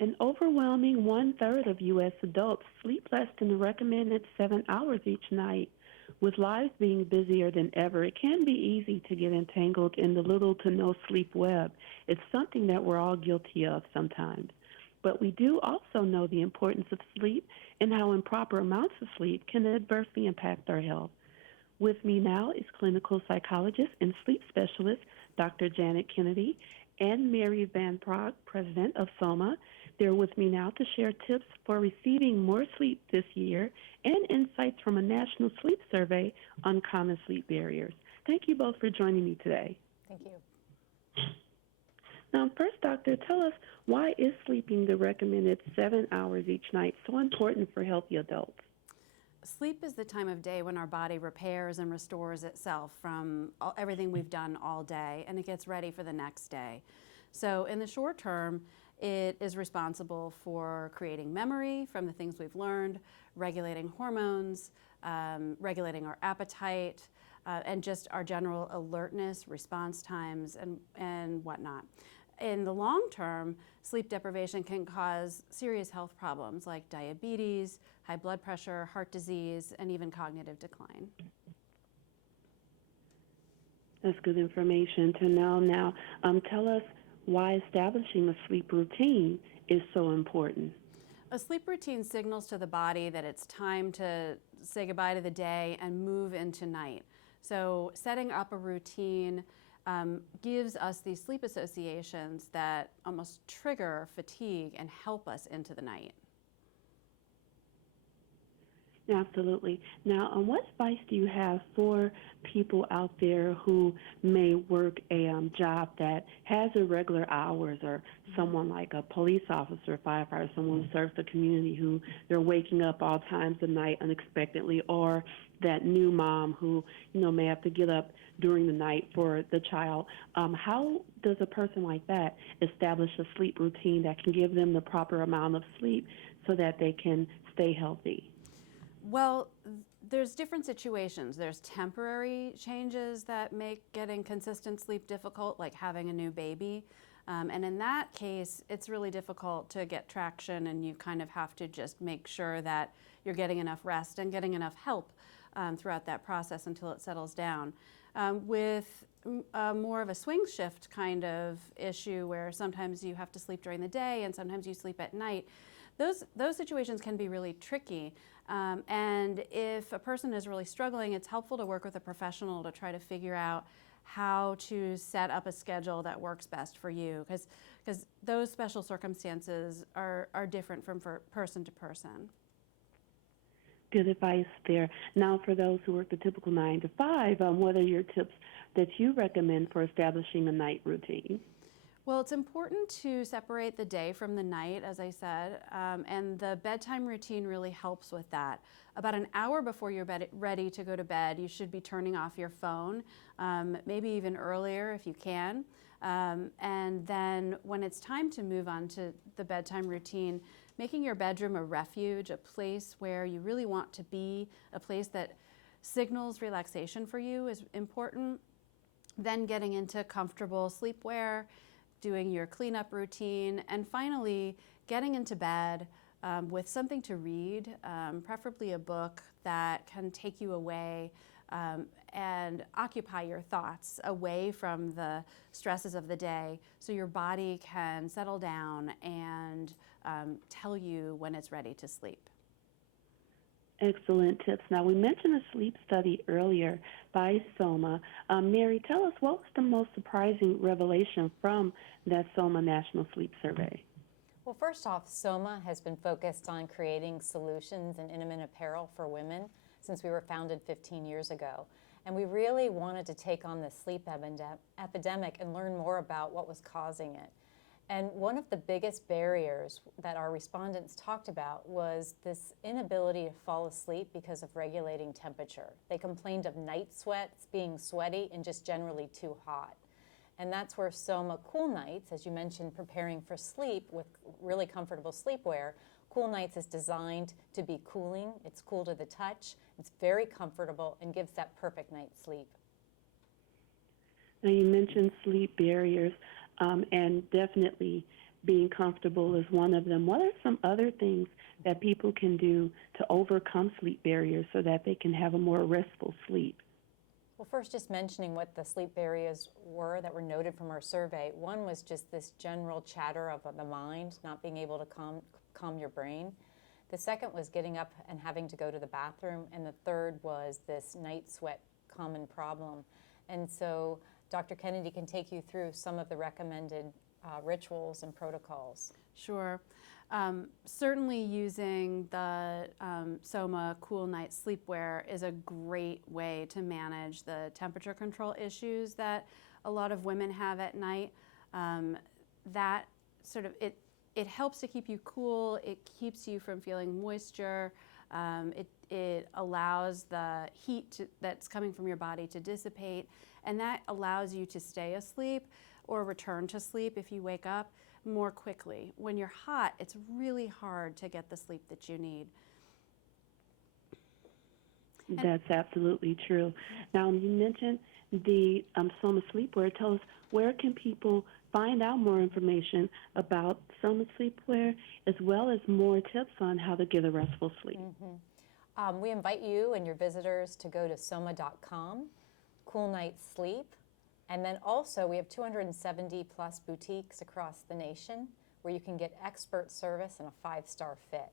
An overwhelming one-third of U.S. adults sleep less than the recommended 7 hours each night. With lives being busier than ever, it can be easy to get entangled in the little to no sleep web. It's something that we're all guilty of sometimes. But we do also know the importance of sleep and how improper amounts of sleep can adversely impact our health. With me now is clinical psychologist and sleep specialist Dr. Janet Kennedy and Mary van Praag, president of Soma. They're with me now to share tips for receiving more sleep this year and insights from a national sleep survey on common sleep barriers. Thank you both for joining me today. Thank you. Now, first, doctor, tell us, why is sleeping the recommended 7 hours each night so important for healthy adults? Sleep is the time of day when our body repairs and restores itself from everything we've done all day, and it gets ready for the next day. So in the short term, it is responsible for creating memory from the things we've learned, regulating hormones, regulating our appetite, and just our general alertness, response times, and whatnot. In the long term, sleep deprivation can cause serious health problems like diabetes, high blood pressure, heart disease, and even cognitive decline. That's good information to know. Now, tell us why establishing a sleep routine is so important. A sleep routine signals to the body that it's time to say goodbye to the day and move into night. So setting up a routine gives us these sleep associations that almost trigger fatigue and help us into the night. Absolutely. Now, what advice do you have for people out there who may work a job that has irregular hours, or someone like a police officer, firefighter, someone who serves the community who they're waking up all times of night unexpectedly, or that new mom who, may have to get up during the night for the child? How does a person like that establish a sleep routine that can give them the proper amount of sleep so that they can stay healthy? Well, there's different situations. There's temporary changes that make getting consistent sleep difficult, like having a new baby. And in that case, it's really difficult to get traction, and you kind of have to just make sure that you're getting enough rest and getting enough help throughout that process until it settles down. With more of a swing shift kind of issue, where sometimes you have to sleep during the day and sometimes you sleep at night, those situations can be really tricky. And if a person is really struggling, it's helpful to work with a professional to try to figure out how to set up a schedule that works best for you, because those special circumstances are different from person to person. Good advice there. Now, for those who work the typical 9 to 5, what are your tips that you recommend for establishing a night routine? Well, it's important to separate the day from the night, as I said, and the bedtime routine really helps with that. About an hour before you're ready to go to bed, you should be turning off your phone, maybe even earlier if you can. And then when it's time to move on to the bedtime routine, making your bedroom a refuge, a place where you really want to be, a place that signals relaxation for you is important. Then getting into comfortable sleepwear, doing your cleanup routine, and finally getting into bed with something to read, preferably a book that can take you away and occupy your thoughts away from the stresses of the day, so your body can settle down and tell you when it's ready to sleep. Excellent tips. Now, we mentioned a sleep study earlier by Soma. Mary, tell us, what was the most surprising revelation from that Soma National Sleep Survey? Well, first off, Soma has been focused on creating solutions in intimate apparel for women since we were founded 15 years ago. And we really wanted to take on the sleep epidemic and learn more about what was causing it. And one of the biggest barriers that our respondents talked about was this inability to fall asleep because of regulating temperature. They complained of night sweats, being sweaty, and just generally too hot. And that's where Soma Cool Nights, as you mentioned, preparing for sleep with really comfortable sleepwear, Cool Nights is designed to be cooling. It's cool to the touch, it's very comfortable, and gives that perfect night's sleep. Now, you mentioned sleep barriers, and definitely being comfortable is one of them. What are some other things that people can do to overcome sleep barriers so that they can have a more restful sleep? Well, first, just mentioning what the sleep barriers were that were noted from our survey. One was just this general chatter of the mind, not being able to calm your brain. The second was getting up and having to go to the bathroom. And the third was this night sweat common problem. And so Dr. Kennedy can take you through some of the recommended rituals and protocols. Sure. Certainly using the Soma Cool Night Sleepwear is a great way to manage the temperature control issues that a lot of women have at night. That sort of, it helps to keep you cool, it keeps you from feeling moisture, it allows the heat that's coming from your body to dissipate, and that allows you to stay asleep or return to sleep if you wake up more quickly. When you're hot, it's really hard to get the sleep that you need. That's absolutely true. Now, you mentioned the Soma Sleepwear. Tell us, where can people find out more information about Soma Sleepwear, as well as more tips on how to get a restful sleep? We invite you and your visitors to go to soma.com, Cool Night Sleep, and then also we have 270 plus boutiques across the nation where you can get expert service and a 5-star fit.